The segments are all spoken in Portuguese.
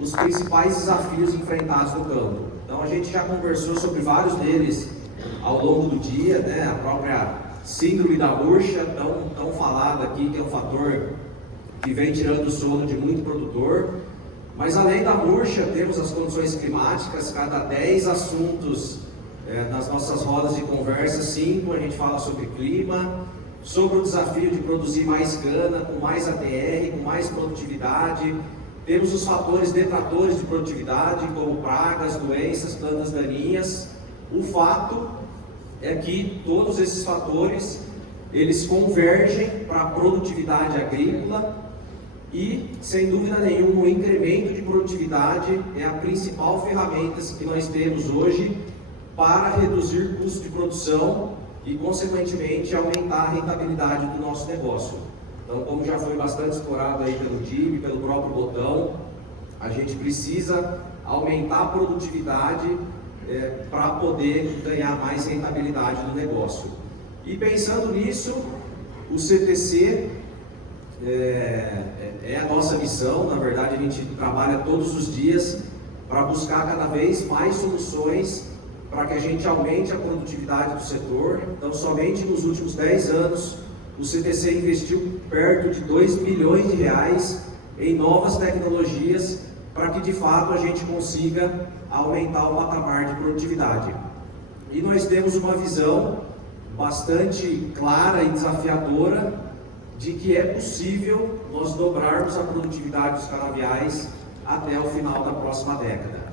os principais desafios enfrentados no campo. Então a gente já conversou sobre vários deles ao longo do dia, né? A própria síndrome da murcha, tão falada aqui, que é um fator que vem tirando o sono de muito produtor. Mas além da murcha, temos as condições climáticas. Cada 10 assuntos nas nossas rodas de conversa, 5 a gente fala sobre clima, sobre o desafio de produzir mais cana, com mais ATR, com mais produtividade. Temos os fatores detratores de produtividade, como pragas, doenças, plantas daninhas. O fato é que todos esses fatores, eles convergem para a produtividade agrícola e, sem dúvida nenhuma, o incremento de produtividade é a principal ferramenta que nós temos hoje para reduzir custo de produção e, consequentemente, aumentar a rentabilidade do nosso negócio. Então, como já foi bastante explorado aí pelo time, pelo próprio Botão, a gente precisa aumentar a produtividade para poder ganhar mais rentabilidade no negócio. E pensando nisso, o CTC é a nossa missão. Na verdade, a gente trabalha todos os dias para buscar cada vez mais soluções para que a gente aumente a produtividade do setor. Então, somente nos últimos 10 anos, o CTC investiu perto de R$2 milhões em novas tecnologias para que, de fato, a gente consiga aumentar o patamar de produtividade. E nós temos uma visão bastante clara e desafiadora de que é possível nós dobrarmos a produtividade dos canaviais até o final da próxima década.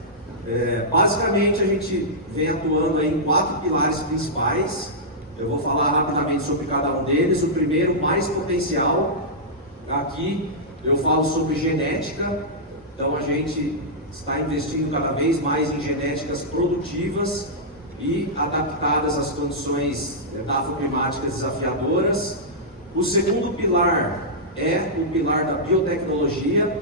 Basicamente, a gente vem atuando aí em 4 pilares principais. Eu vou falar rapidamente sobre cada um deles. O primeiro, mais potencial. Aqui eu falo sobre genética. Então a gente está investindo cada vez mais em genéticas produtivas e adaptadas às condições climáticas desafiadoras. O segundo pilar é o pilar da biotecnologia.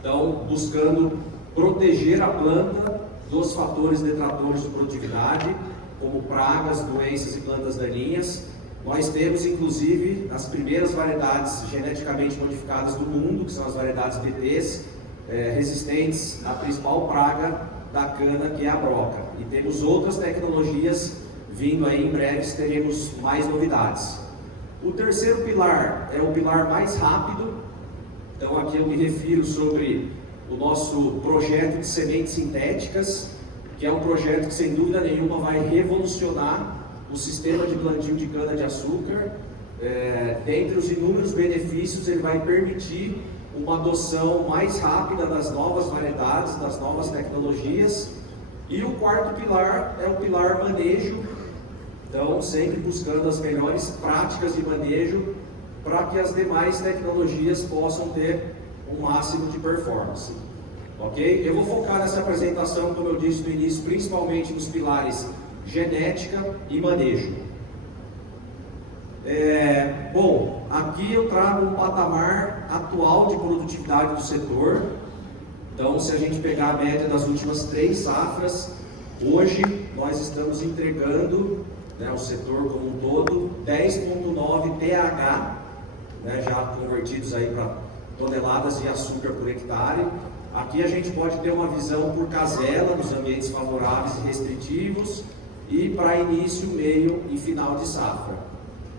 Então, buscando proteger a planta dos fatores detratores de produtividade, como pragas, doenças e plantas daninhas. Nós temos, inclusive, as primeiras variedades geneticamente modificadas do mundo, que são as variedades BTs, resistentes à principal praga da cana, que é a broca. E temos outras tecnologias vindo aí, em breve teremos mais novidades. O terceiro pilar é o pilar mais rápido. Então aqui eu me refiro sobre o nosso projeto de sementes sintéticas, que é um projeto que sem dúvida nenhuma vai revolucionar o sistema de plantio de cana-de-açúcar. Dentre os inúmeros benefícios, ele vai permitir uma adoção mais rápida das novas variedades, das novas tecnologias. E o quarto pilar é o pilar manejo. Então, sempre buscando as melhores práticas de manejo para que as demais tecnologias possam ter um máximo de performance. Ok? Eu vou focar nessa apresentação, como eu disse no início, principalmente nos pilares genética e manejo. Bom, aqui eu trago um patamar atual de produtividade do setor. Então, se a gente pegar a média das últimas 3 safras, hoje nós estamos entregando, o setor como um todo, 10,9 TH, já convertidos aí para toneladas de açúcar por hectare. Aqui a gente pode ter uma visão por casela, nos ambientes favoráveis e restritivos, e para início, meio e final de safra.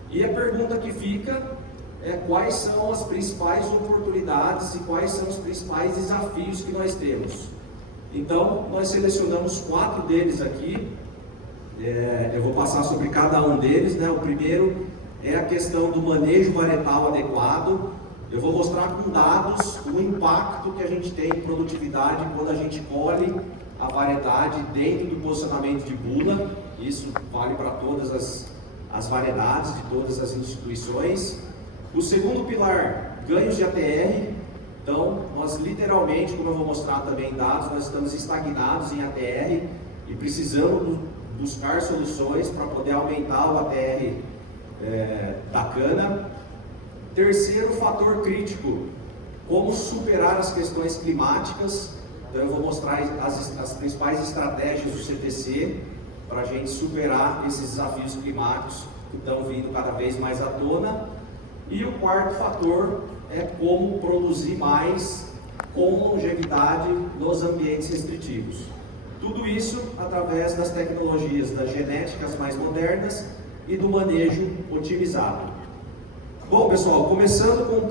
E a pergunta que fica é quais são as principais oportunidades e quais são os principais desafios que nós temos. Então, nós selecionamos 4 deles aqui. Eu vou passar sobre cada um deles. O primeiro é a questão do manejo varietal adequado. Eu vou mostrar com dados o impacto que a gente tem em produtividade quando a gente colhe a variedade dentro do posicionamento de bula. Isso vale para todas as variedades de todas as instituições. O segundo pilar, ganhos de ATR. Então, nós literalmente, como eu vou mostrar também em dados, nós estamos estagnados em ATR e precisamos buscar soluções para poder aumentar o ATR da cana. Terceiro fator crítico, como superar as questões climáticas. Então eu vou mostrar as principais estratégias do CTC para a gente superar esses desafios climáticos que estão vindo cada vez mais à tona. E o quarto fator é como produzir mais com longevidade nos ambientes restritivos. Tudo isso através das tecnologias das genéticas mais modernas e do manejo otimizado. Bom, pessoal, começando com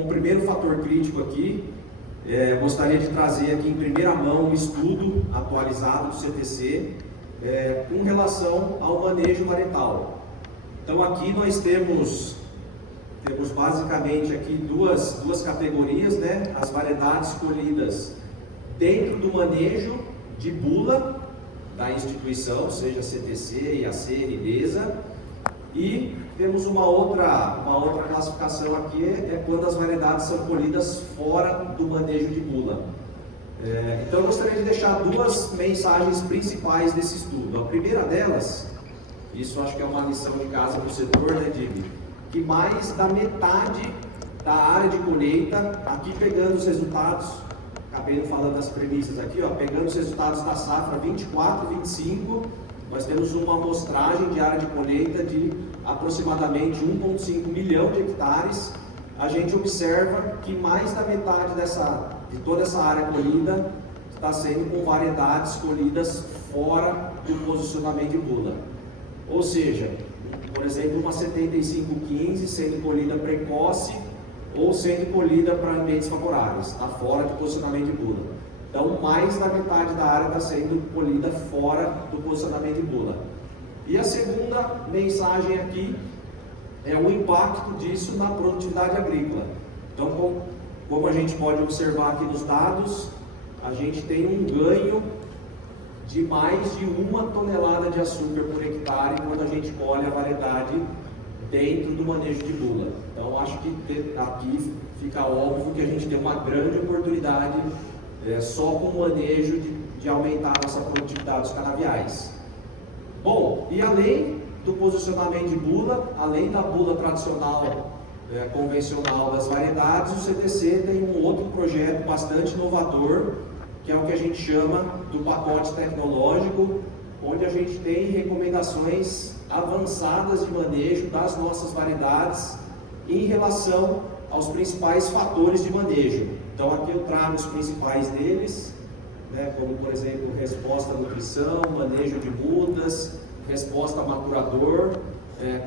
o primeiro fator crítico aqui, gostaria de trazer aqui em primeira mão um estudo atualizado do CTC com relação ao manejo varietal. Então aqui nós temos basicamente aqui duas categorias, né? As variedades colhidas dentro do manejo de bula da instituição, seja CTC, IAC, IDESA, e temos uma outra classificação aqui, é quando as variedades são colhidas fora do manejo de bula. Então eu gostaria de deixar duas mensagens principais desse estudo. A primeira delas, isso acho que é uma lição de casa para o setor, né, Diego? Que mais da metade da área de colheita, aqui pegando os resultados, acabei falando das premissas aqui, ó, pegando os resultados da safra 24 e 25, nós temos uma amostragem de área de colheita de aproximadamente 1,5 milhão de hectares. A gente observa que mais da metade de toda essa área colhida está sendo com variedades colhidas fora do posicionamento de bula. Ou seja, por exemplo, uma 7515 sendo colhida precoce ou sendo colhida para ambientes favoráveis, está fora de posicionamento de bula. Então, mais da metade da área está sendo colhida fora do posicionamento de bula. E a segunda mensagem aqui é o impacto disso na produtividade agrícola. Então, como a gente pode observar aqui nos dados, a gente tem um ganho de mais de 1 tonelada de açúcar por hectare quando a gente colhe a variedade dentro do manejo de bula. Então, acho que aqui fica óbvio que a gente tem uma grande oportunidade só com o manejo de aumentar a nossa produtividade dos canaviais. Bom, e além do posicionamento de bula, além da bula tradicional, convencional das variedades, o CTC tem um outro projeto bastante inovador, que é o que a gente chama do pacote tecnológico, onde a gente tem recomendações avançadas de manejo das nossas variedades em relação aos principais fatores de manejo. Então aqui eu trago os principais deles, né, como por exemplo resposta à nutrição, manejo de mudas, resposta a maturador.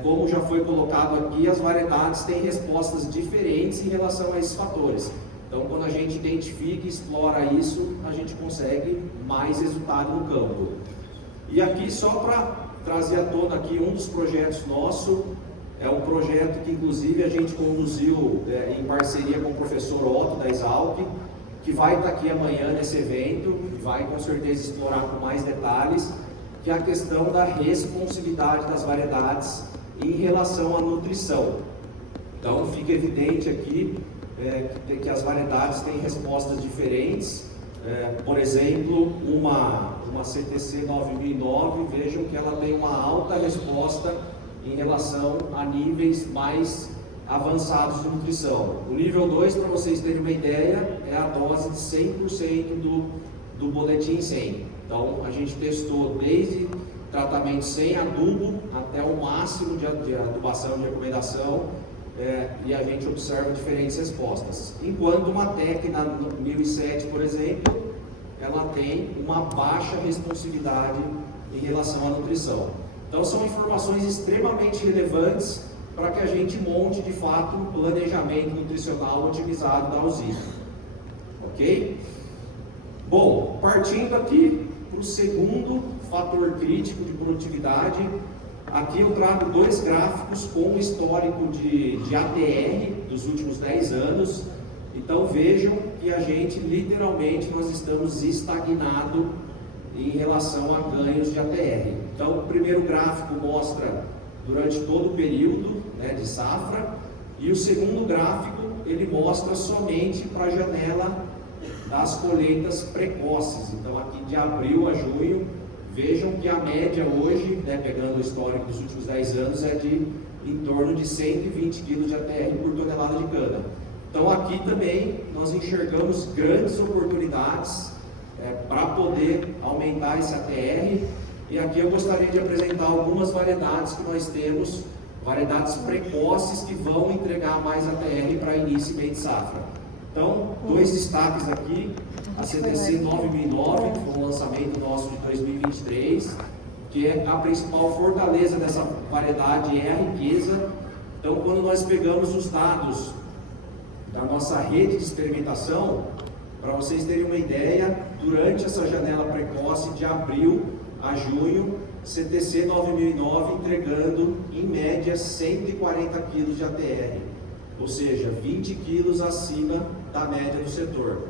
Como já foi colocado aqui, as variedades têm respostas diferentes em relação a esses fatores. Então, quando a gente identifica e explora isso, a gente consegue mais resultado no campo. E aqui, só para trazer à tona aqui um dos projetos nosso, é um projeto que inclusive a gente conduziu em parceria com o professor Otto da Exalc, que vai estar aqui amanhã nesse evento, e vai com certeza explorar com mais detalhes, que é a questão da responsividade das variedades em relação à nutrição. Então, fica evidente aqui que as variedades têm respostas diferentes. Por exemplo, uma CTC 9009, vejam que ela tem uma alta resposta em relação a níveis mais avançados de nutrição. O nível 2, para vocês terem uma ideia, é a dose de 100% do boletim 100. Então, a gente testou desde tratamento sem adubo até o máximo de adubação de recomendação, e a gente observa diferentes respostas. Enquanto uma Tecna 1007, por exemplo, ela tem uma baixa responsividade em relação à nutrição. Então, são informações extremamente relevantes para que a gente monte, de fato, um planejamento nutricional otimizado da usina. Ok? Bom, partindo aqui para o segundo fator crítico de produtividade, aqui eu trago dois gráficos com o histórico de ATR dos últimos 10 anos. Então vejam que a gente, literalmente, nós estamos estagnados em relação a ganhos de ATR. Então o primeiro gráfico mostra durante todo o período de safra, e o segundo gráfico ele mostra somente para a janela das colheitas precoces. Então aqui de abril a junho, vejam que a média hoje, pegando o histórico dos últimos 10 anos, é de em torno de 120 kg de ATR por tonelada de cana. Então aqui também nós enxergamos grandes oportunidades para poder aumentar esse ATR, e aqui eu gostaria de apresentar algumas variedades que nós temos, variedades precoces que vão entregar mais ATR para início e meio de safra. Então, dois destaques aqui, a CTC 9009, que foi um lançamento nosso de 2023, que é a principal fortaleza dessa variedade é a riqueza. Então, quando nós pegamos os dados da nossa rede de experimentação, para vocês terem uma ideia, durante essa janela precoce de abril a junho, CTC 9009 entregando em média 140 kg de ATR, ou seja, 20 kg acima da média do setor.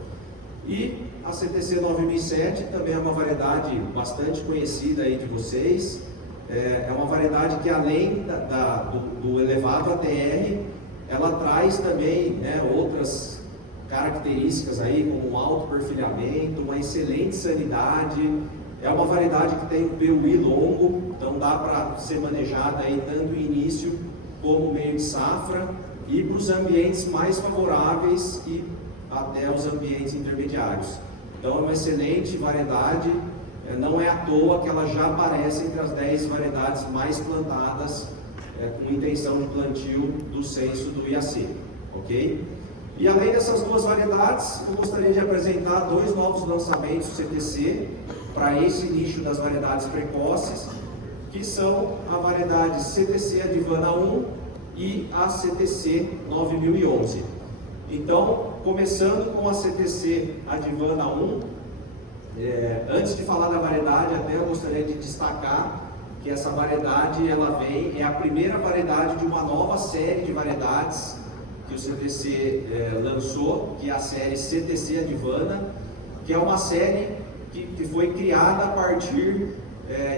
E a CTC 9007 também é uma variedade bastante conhecida aí de vocês, é uma variedade que além do elevado ATR, ela traz também, né, outras características aí, como um alto perfilhamento, uma excelente sanidade. É uma variedade que tem um PUI longo, então dá para ser manejada aí tanto em início como meio de safra e para os ambientes mais favoráveis e até os ambientes intermediários. Então é uma excelente variedade, não é à toa que ela já aparece entre as 10 variedades mais plantadas com intenção de plantio do censo do IAC, ok? E além dessas duas variedades, eu gostaria de apresentar dois novos lançamentos do CTC para esse nicho das variedades precoces, que são a variedade CTC Advana 1 e a CTC 9011. Então, começando com a CTC Advana 1, antes de falar da variedade, até eu gostaria de destacar que essa variedade é a primeira variedade de uma nova série de variedades que o CTC lançou, que é a série CTC Advana, que é uma série que foi criada a partir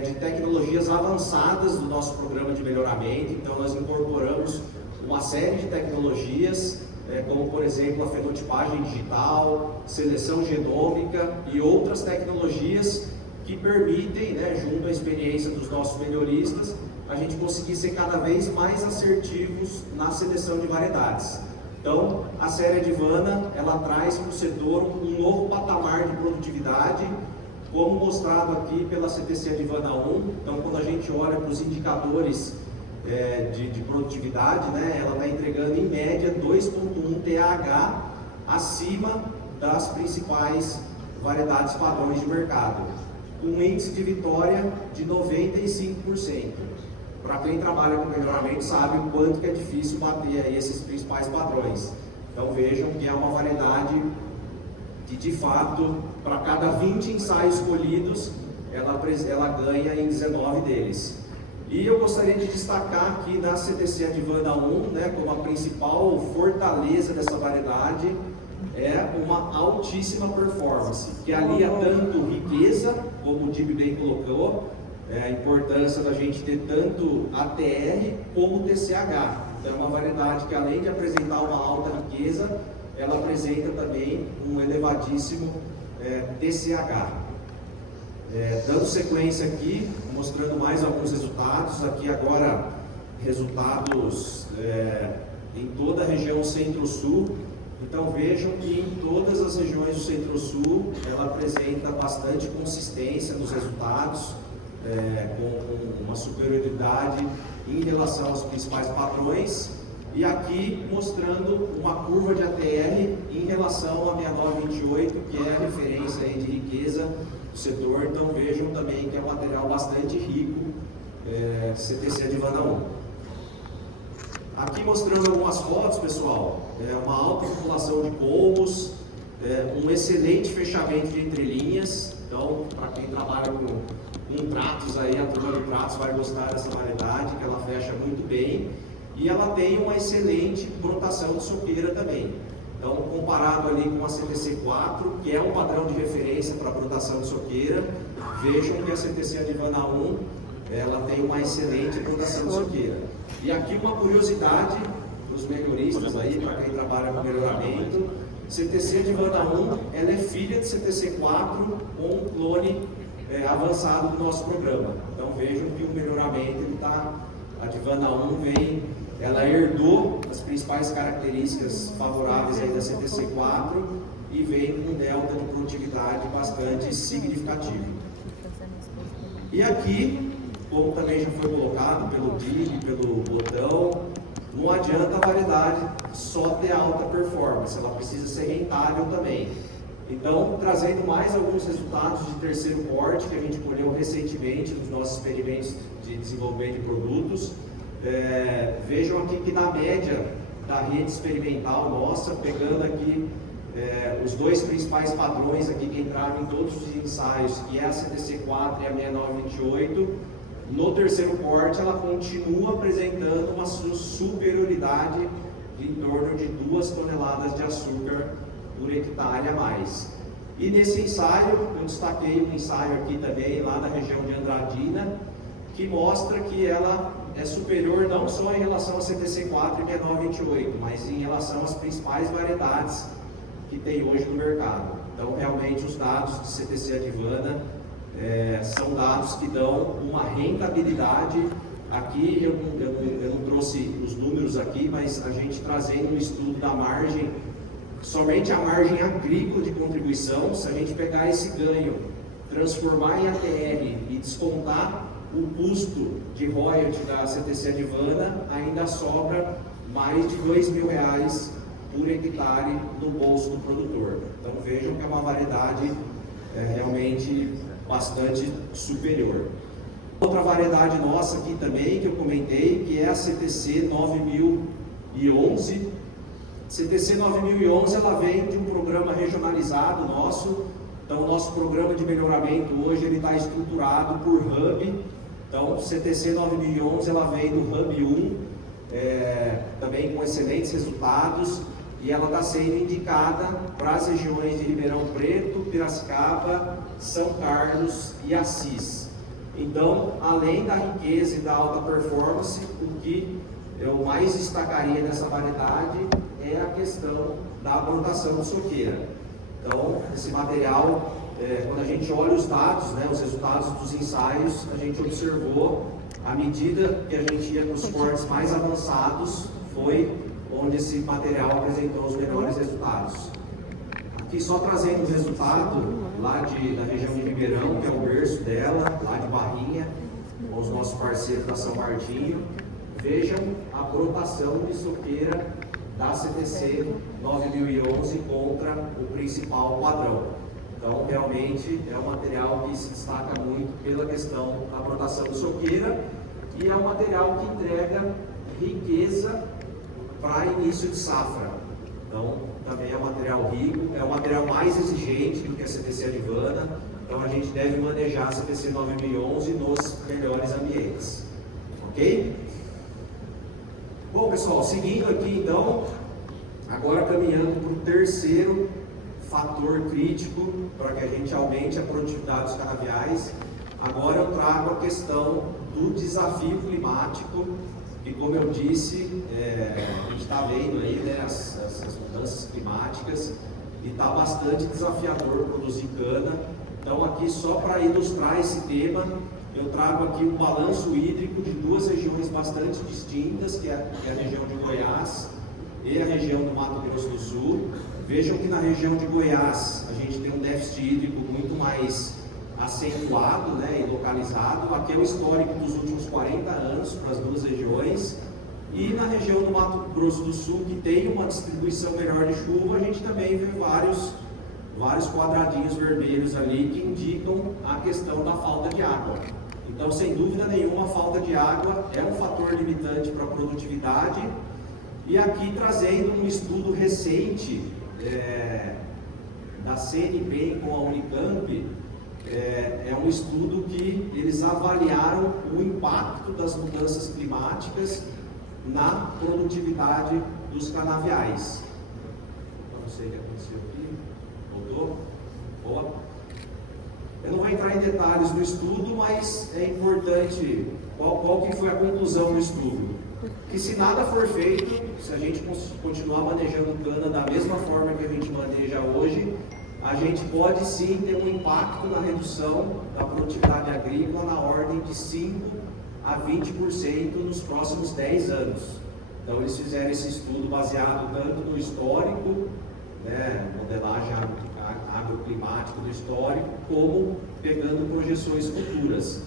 de tecnologias avançadas do nosso programa de melhoramento. Então nós incorporamos uma série de tecnologias, como por exemplo a fenotipagem digital, seleção genômica e outras tecnologias que permitem, né, junto à experiência dos nossos melhoristas, a gente conseguir ser cada vez mais assertivos na seleção de variedades. Então, a série Advana, ela traz para o setor um novo patamar de produtividade, como mostrado aqui pela CTC Advana 1. Então, quando a gente olha para os indicadores de produtividade, né, ela está entregando em média 2,1 TH acima das principais variedades padrões de mercado, com um índice de vitória de 95%. Para quem trabalha com melhoramento sabe o quanto que é difícil bater aí esses principais padrões. Então vejam que é uma variedade que de fato, para cada 20 ensaios colhidos, ela ganha em 19 deles. E eu gostaria de destacar aqui na CTC Advana 1, né, como a principal fortaleza dessa variedade, é uma altíssima performance, que alia tanto riqueza, como o Dib bem colocou, a importância da gente ter tanto ATR como TCH. Então é uma variedade que, além de apresentar uma alta riqueza, ela apresenta também um elevadíssimo TCH. Dando sequência aqui, mostrando mais alguns resultados. Aqui agora, resultados em toda a região Centro-Sul. Então vejam que em todas as regiões do Centro-Sul, ela apresenta bastante consistência nos resultados, com uma superioridade em relação aos principais padrões, e aqui mostrando uma curva de ATR em relação a 6928, que é a referência aí de riqueza do setor. Então vejam também que é um material bastante rico, CTC Advana 1. Aqui mostrando algumas fotos, pessoal, uma alta população de colmos, um excelente fechamento de entrelinhas. Então, para quem trabalha com tratos aí, a turma de tratos vai gostar dessa variedade, que ela fecha muito bem, e ela tem uma excelente brotação de soqueira também. Então, comparado ali com a CTC 4, que é um padrão de referência para a brotação de soqueira, vejam que a CTC Advana 1, ela tem uma excelente brotação de soqueira. E aqui uma curiosidade para os melhoristas aí, para quem trabalha com melhoramento, CTC Advana 1, ela é filha de CTC 4 com um clone avançado do nosso programa. Então vejam que o melhoramento a Advana 1 ela herdou as principais características favoráveis aí da CTC 4 e vem com um delta de produtividade bastante significativo. E aqui, como também já foi colocado pelo Dib, pelo Botão, não adianta a variedade só ter alta performance, ela precisa ser rentável também. Então, trazendo mais alguns resultados de terceiro porte que a gente colheu recentemente nos nossos experimentos de desenvolvimento de produtos. Vejam aqui que na média da rede experimental nossa, pegando aqui os dois principais padrões aqui que entraram em todos os ensaios, que é a CTC4 e a 6928, no terceiro porte ela continua apresentando uma superioridade de em torno de 2 toneladas de açúcar por hectare a mais. E nesse ensaio, eu destaquei um ensaio aqui também, lá na região de Andradina, que mostra que ela é superior não só em relação a CTC4 e 6928, mas em relação às principais variedades que tem hoje no mercado. Então, realmente, os dados de CTC Advana são dados que dão uma rentabilidade. Aqui, eu não trouxe os números aqui, mas a gente trazendo um estudo da margem, somente a margem agrícola de contribuição, se a gente pegar esse ganho, transformar em ATR e descontar o custo de royalty da CTC Advana, ainda sobra mais de R$2.000 por hectare no bolso do produtor. Então vejam que é uma variedade realmente bastante superior. Outra variedade nossa aqui também, que eu comentei, que é a CTC 9011. CTC 9011 ela vem de um programa regionalizado nosso. Então o nosso programa de melhoramento hoje ele está estruturado por hub. Então CTC 9011 ela vem do hub 1, também com excelentes resultados, e ela está sendo indicada para as regiões de Ribeirão Preto, Piracicaba, São Carlos e Assis. Então, além da riqueza e da alta performance, o que eu mais destacaria nessa variedade é a questão da plantação de soqueira. Então, esse material, quando a gente olha os dados, os resultados dos ensaios, a gente observou, à medida que a gente ia para os cortes mais avançados, foi onde esse material apresentou os melhores resultados. Aqui só trazendo o resultado lá da região de Ribeirão, que é o berço dela, lá de Barrinha, com os nossos parceiros da São Martinho. Vejam a brotação de soqueira da CTC 9011 contra o principal padrão. Então, realmente é um material que se destaca muito pela questão da brotação de soqueira e é um material que entrega riqueza para início de safra. Então, também é um material rico, é um material mais exigente do que a CTC Advana. Então, a gente deve manejar a CTC 9011 nos melhores ambientes. Ok? Bom, pessoal, seguindo aqui então, agora caminhando para o terceiro fator crítico para que a gente aumente a produtividade dos canaviais. Agora eu trago a questão do desafio climático, e como eu disse, a gente está vendo aí as mudanças climáticas e está bastante desafiador produzir cana. Então aqui só para ilustrar esse tema, eu trago aqui um balanço hídrico de duas regiões bastante distintas, que é a região de Goiás e a região do Mato Grosso do Sul. Vejam que na região de Goiás a gente tem um déficit hídrico muito mais acentuado e localizado. Aqui é o histórico dos últimos 40 anos para as duas regiões. E na região do Mato Grosso do Sul, que tem uma distribuição melhor de chuva, a gente também vê vários quadradinhos vermelhos ali que indicam a questão da falta de água. Então, sem dúvida nenhuma, a falta de água é um fator limitante para a produtividade. E aqui trazendo um estudo recente da CNPq com a Unicamp, é um estudo que eles avaliaram o impacto das mudanças climáticas na produtividade dos canaviais. Não sei o que aconteceu aqui. Voltou? Boa. Eu não vou entrar em detalhes do estudo, mas é importante qual que foi a conclusão do estudo. Que se nada for feito, se a gente continuar manejando cana da mesma forma que a gente maneja hoje, a gente pode sim ter um impacto na redução da produtividade agrícola na ordem de 5% a 20% nos próximos 10 anos. Então eles fizeram esse estudo baseado tanto no histórico, modelagem agroclimática do histórico, como pegando projeções futuras.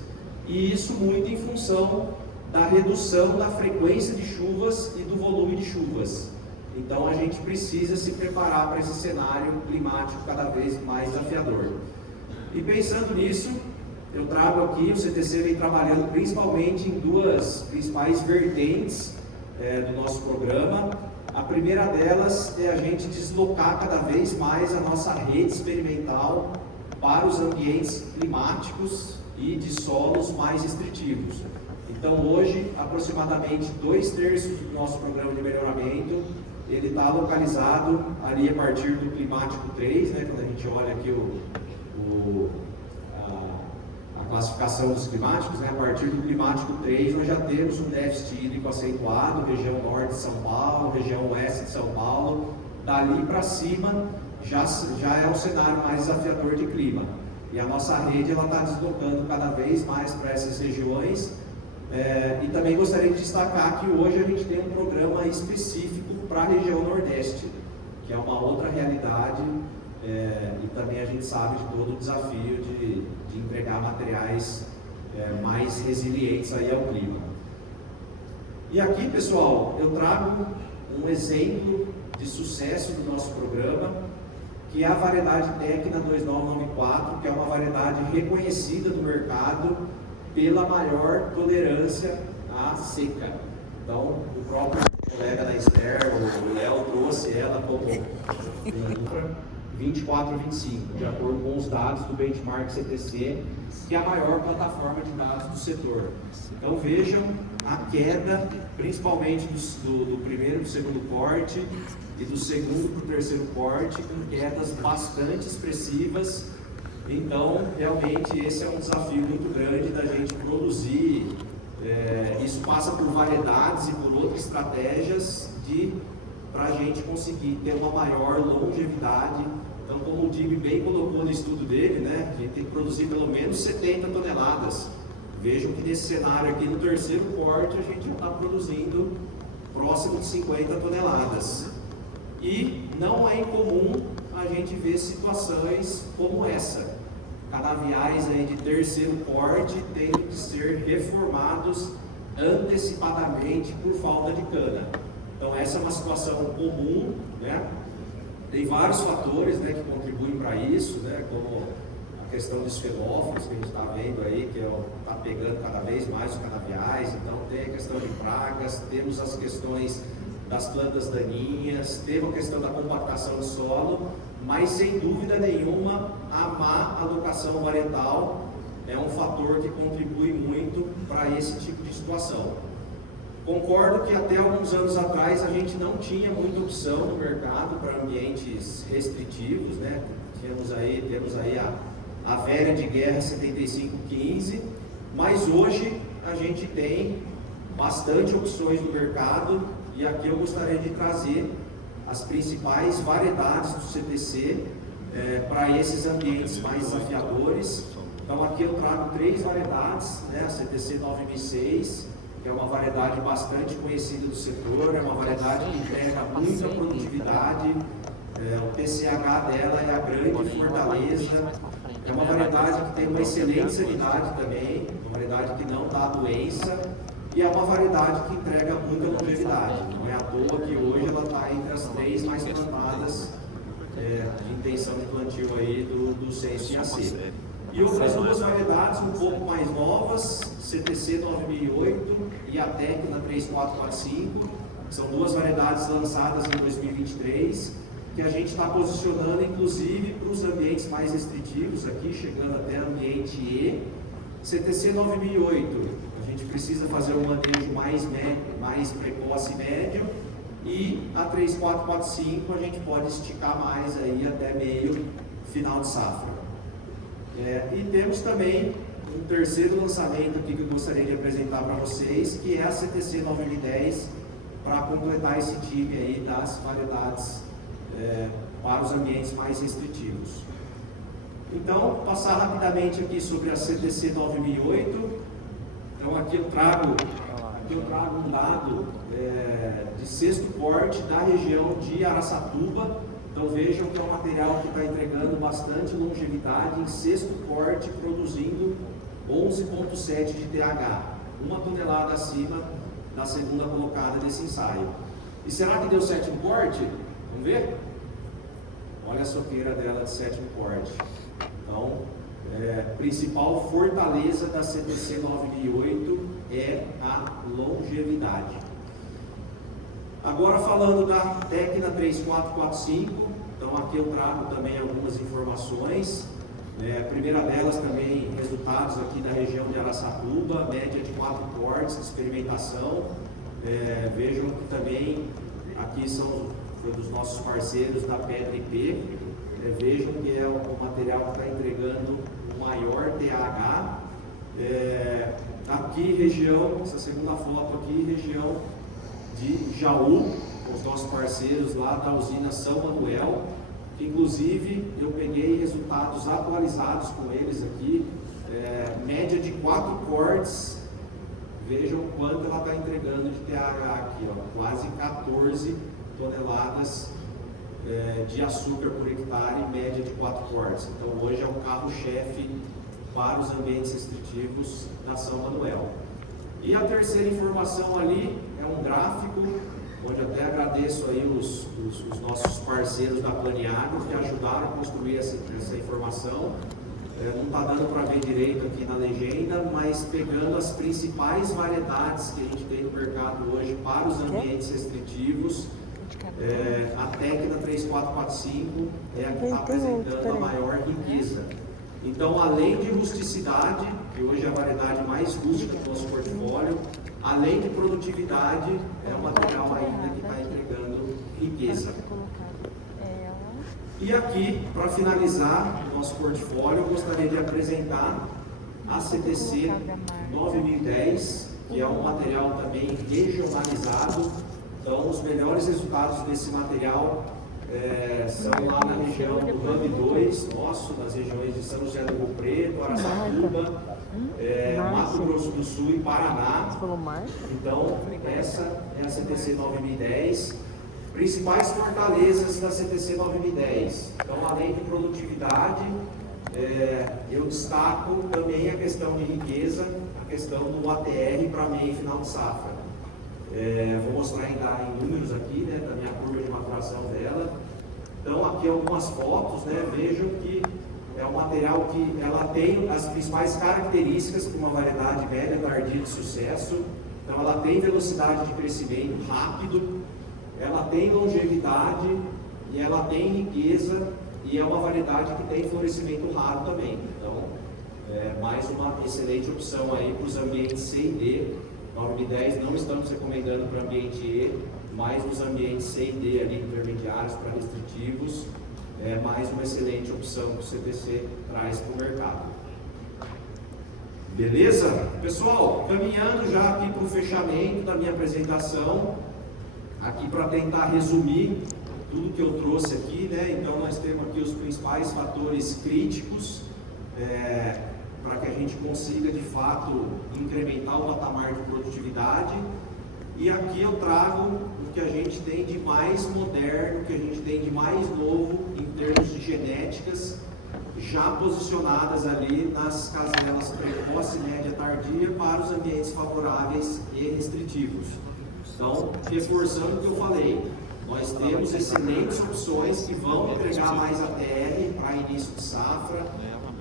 E isso muito em função da redução da frequência de chuvas e do volume de chuvas. Então a gente precisa se preparar para esse cenário climático cada vez mais desafiador. E pensando nisso, eu trago aqui, o CTC vem trabalhando principalmente em duas principais vertentes do nosso programa. A primeira delas é a gente deslocar cada vez mais a nossa rede experimental para os ambientes climáticos e de solos mais restritivos. Então hoje, aproximadamente 2/3 do nosso programa de melhoramento, ele está localizado ali a partir do climático 3, né, quando a gente olha aqui a classificação dos climáticos, né, a partir do climático 3 nós já temos um déficit hídrico acentuado, região norte de São Paulo, região oeste de São Paulo, dali para cima já é um cenário mais desafiador de clima. E a nossa rede está deslocando cada vez mais para essas regiões. E também gostaria de destacar que hoje a gente tem um programa específico para a região Nordeste, que é uma outra realidade, e também a gente sabe de todo o desafio de entregar materiais mais resilientes aí ao clima. E aqui, pessoal, eu trago um exemplo de sucesso do nosso programa, que é a variedade Tecna 2994, que é uma variedade reconhecida no mercado pela maior tolerância à seca. Então, o próprio colega da Esther, o Léo, trouxe ela como 2425, de acordo com os dados do Benchmark CTC, que é a maior plataforma de dados do setor. Então vejam a queda, principalmente do primeiro para o segundo corte e do segundo para o terceiro corte, com quedas bastante expressivas. Então, realmente, esse é um desafio muito grande da gente produzir. Isso passa por variedades e por outras estratégias para a gente conseguir ter uma maior longevidade. Então, como o Dib bem colocou no estudo dele, né, a gente tem que produzir pelo menos 70 toneladas. Vejam que nesse cenário aqui, no terceiro corte, a gente já está produzindo próximo de 50 toneladas. E não é incomum a gente ver situações como essa. Canaviais aí de terceiro corte tendo que ser reformados antecipadamente por falta de cana. Então essa é uma situação comum, né? Tem vários fatores, né, que contribuem para isso, né, como a questão dos fenófilos que a gente está vendo aí, que está pegando cada vez mais os canaviais. Então tem a questão de pragas, temos as questões das plantas daninhas, temos a questão da compactação do solo, mas sem dúvida nenhuma a má alocação varietal é um fator que contribui muito para esse tipo de situação. Concordo que até alguns anos atrás a gente não tinha muita opção no mercado para ambientes restritivos, né? Temos aí a velha de guerra 7515, mas hoje a gente tem bastante opções no mercado e aqui eu gostaria de trazer as principais variedades do CTC para esses ambientes mais desafiadores. Então aqui eu trago 3 variedades, né? A CTC 9006, que é uma variedade bastante conhecida do setor, é uma variedade que entrega muita produtividade, o PCH dela é a grande fortaleza, é uma variedade que tem uma excelente sanidade também, uma variedade que não dá doença, e é uma variedade que entrega muita longevidade. Não é à toa que hoje ela está entre as 3 mais plantadas de intenção de plantio aí do censo IAC. E outras 2 variedades um pouco mais novas, CTC 9008 e a Tecna 3445, são 2 variedades lançadas em 2023, que a gente está posicionando inclusive para os ambientes mais restritivos, aqui chegando até ambiente E. CTC 9008, a gente precisa fazer um manejo mais precoce e médio, e a 3445 a gente pode esticar mais aí até meio final de safra. E temos também um terceiro lançamento aqui que eu gostaria de apresentar para vocês, que é a CTC 9010, para completar esse time aí das variedades para os ambientes mais restritivos. Então, passar rapidamente aqui sobre a CTC 9008. Então aqui eu trago um dado de sexto corte da região de Araçatuba. Então vejam que é um material que está entregando bastante longevidade em sexto corte, produzindo 11,7 de TH. 1 tonelada acima da segunda colocada desse ensaio. E será que deu sétimo corte? Vamos ver? Olha a soqueira dela de sétimo corte. Então, principal fortaleza da CTC 9008 é a longevidade. Agora falando da Tecna 3445, então aqui eu trago também algumas informações. A primeira delas também resultados aqui da região de Araçatuba, média de 4 cortes de experimentação. Vejam que também aqui foi dos nossos parceiros da Pedra IP. Vejam que é o material que está entregando o maior TH. Aqui região, essa segunda foto aqui, região de Jaú, com os nossos parceiros lá da usina São Manuel. Inclusive, eu peguei resultados atualizados com eles aqui, média de 4 cortes, vejam quanto ela está entregando de TH aqui, ó, quase 14 toneladas de açúcar por hectare, média de 4 cortes. Então, hoje é o carro-chefe para os ambientes restritivos da São Manuel. E a terceira informação ali é um gráfico, onde até agradeço aí os nossos parceiros da Planeagro que ajudaram a construir essa informação. Não está dando para ver direito aqui na legenda, mas pegando as principais variedades que a gente tem no mercado hoje para os ambientes restritivos, a Tecna 3445 é a que está apresentando a maior riqueza. Então, além de rusticidade, que hoje é a variedade mais rústica do nosso portfólio, além de produtividade, é um material ainda que está entregando riqueza. E aqui, para finalizar o nosso portfólio, eu gostaria de apresentar a CTC 9010, que é um material também regionalizado. Então, os melhores resultados desse material são lá na região do RAM 2, nosso, nas regiões de São José do Rio Preto, Araçatuba, Mato Grosso do Sul e Paraná. Então, essa é a CTC 9010. Principais fortalezas da CTC 9010. Então, além de produtividade, eu destaco também a questão de riqueza, a questão do ATR para meio e final de safra. Vou mostrar ainda em números aqui, né, da minha curva de maturação dela. Então, aqui algumas fotos, né, vejam que é um material que ela tem as principais características para uma variedade média tardia de sucesso. Então, ela tem velocidade de crescimento rápido, ela tem longevidade e ela tem riqueza e é uma variedade que tem florescimento raro também. Então, mais uma excelente opção aí para os ambientes C e D. 9010 não estamos recomendando para o ambiente E, mas nos ambientes C e D ali, intermediários para restritivos, é mais uma excelente opção que o CTC traz para o mercado. Beleza? Pessoal, caminhando já aqui para o fechamento da minha apresentação, aqui para tentar resumir tudo que eu trouxe aqui, né? Então nós temos aqui os principais fatores críticos para que a gente consiga de fato incrementar o patamar de produtividade. E aqui eu trago o que a gente tem de mais moderno, o que a gente tem de mais novo em termos de genéticas, já posicionadas ali nas caselas precoce, média, tardia para os ambientes favoráveis e restritivos. Então, reforçando o que eu falei, nós temos excelentes opções que vão entregar mais ATR para início de safra,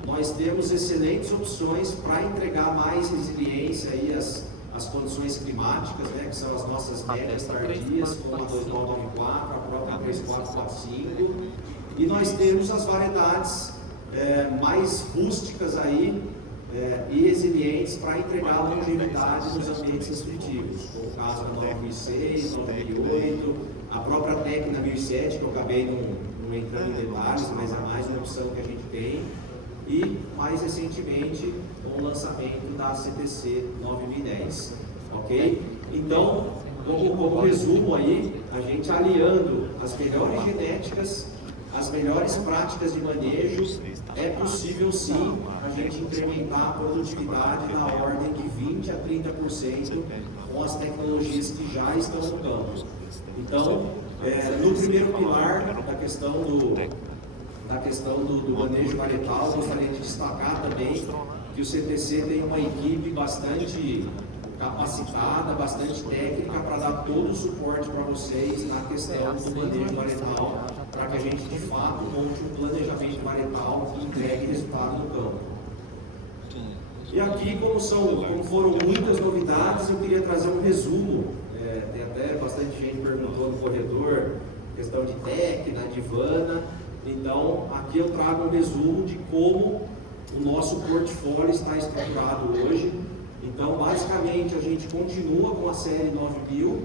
nós temos excelentes opções para entregar mais resiliência aí às condições climáticas, né, que são as nossas médias tardias, como a 2994, a própria 3445, e nós temos as variedades mais rústicas aí, e resilientes para entregar longevidade nos ambientes restritivos, como o caso da 9006, 9008, a própria Tecna 1007, que eu acabei não entrando em detalhes, mas é mais uma opção que a gente tem, e mais recentemente o lançamento da CTC 9010, ok? Então, como resumo aí, a gente aliando as melhores genéticas, as melhores práticas de manejo, é possível sim a gente incrementar a produtividade na ordem de 20% a 30% com as tecnologias que já estão no campo. Então, no primeiro pilar da questão do manejo varietal, gostaria de destacar também que o CTC tem uma equipe bastante capacitada, bastante técnica para dar todo o suporte para vocês na questão do manejo varietal, para que a gente de fato monte um planejamento varietal que entregue resultado no campo. E aqui, como foram muitas novidades, eu queria trazer um resumo. Tem até bastante gente perguntou no corredor, questão de técnica, de Vana. Então, aqui eu trago um resumo de como o nosso portfólio está estruturado hoje. Então, basicamente, a gente continua com a série 9000,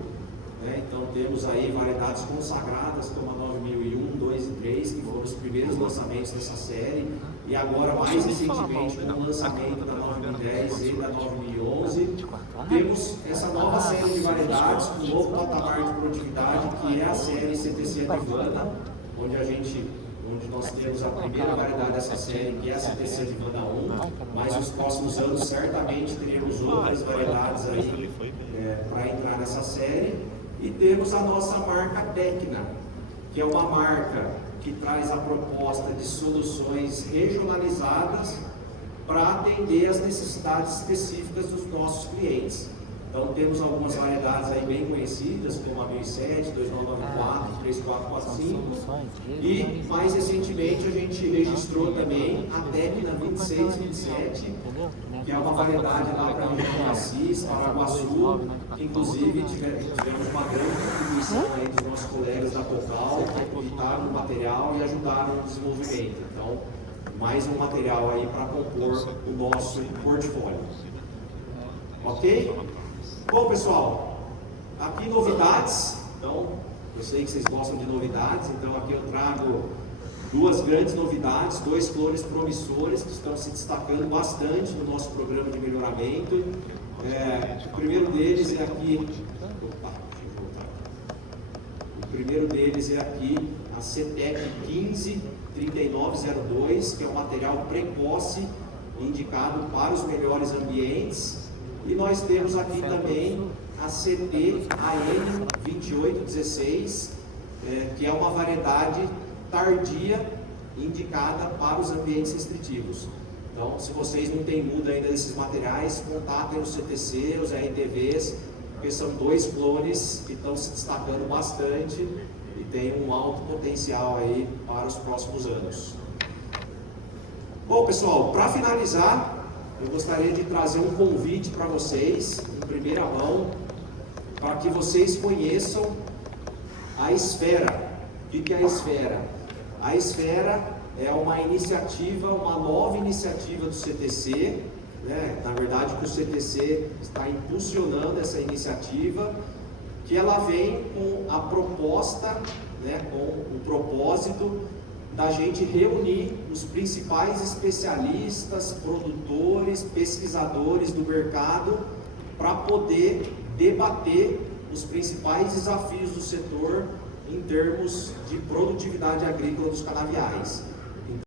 né? Então, temos aí variedades consagradas, como a 9001, 2 e 3, que foram os primeiros lançamentos dessa série. E agora, mais recentemente, com o lançamento da 9010 e da 9011, temos essa nova série de variedades, com um novo patamar de produtividade, que é a série CTC Advana, onde nós temos a primeira variedade dessa série, que é a CTC Advana 1, mas nos próximos anos certamente teremos outras variedades aí para entrar nessa série. E temos a nossa marca Tecna, que é uma marca que traz a proposta de soluções regionalizadas para atender as necessidades específicas dos nossos clientes. Então temos algumas variedades aí bem conhecidas, como a 1007, 2994, 3445, e mais recentemente a gente registrou também a Tecna 2627, que é uma variedade lá para a região Assis, Paraguaçu, que inclusive tivemos uma grande contribuição aí dos nossos colegas da Cocal, que aproveitaram o material e ajudaram no desenvolvimento. Então, mais um material aí para compor o nosso portfólio. Ok? Bom, pessoal, aqui novidades. Então, eu sei que vocês gostam de novidades, então aqui eu trago duas grandes novidades, dois clones promissores que estão se destacando bastante no nosso programa de melhoramento. O primeiro deles é aqui. O primeiro deles é aqui a CETEC 153902, que é um material precoce indicado para os melhores ambientes. E nós temos aqui também a CT AM 2816, que é uma variedade tardia indicada para os ambientes restritivos. Então, se vocês não têm muda ainda desses materiais, contatem os CTC, os RTVs, porque são dois clones que estão se destacando bastante e têm um alto potencial aí para os próximos anos. Bom, pessoal, para finalizar, eu gostaria de trazer um convite para vocês, em primeira mão, para que vocês conheçam a Esfera. O que é a Esfera? A Esfera é uma iniciativa, uma nova iniciativa do CTC, né? Na verdade, que o CTC está impulsionando essa iniciativa, que ela vem com a proposta, né, com o propósito da gente reunir os principais especialistas, produtores, pesquisadores do mercado para poder debater os principais desafios do setor em termos de produtividade agrícola dos canaviais.